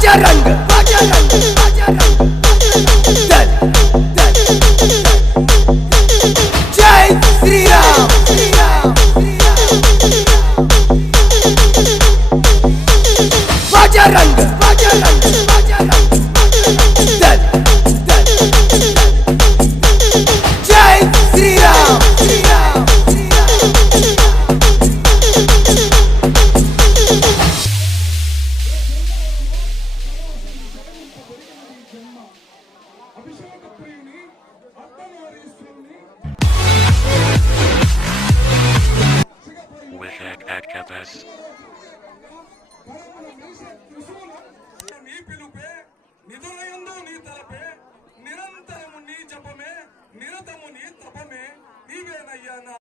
बजरंग बजरंग बजरंग दल दल जय श्री राम श्री राम बजरंग बजरंग बजरंग दल दल जय श्री राम श्री राम at campus. నిరంతరము నీ జపమే నిరతము నీ తపమే నీవేనయ్యా నా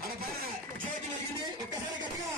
నమస్కారం చేసుకొని ఒకసారి గట్టిగా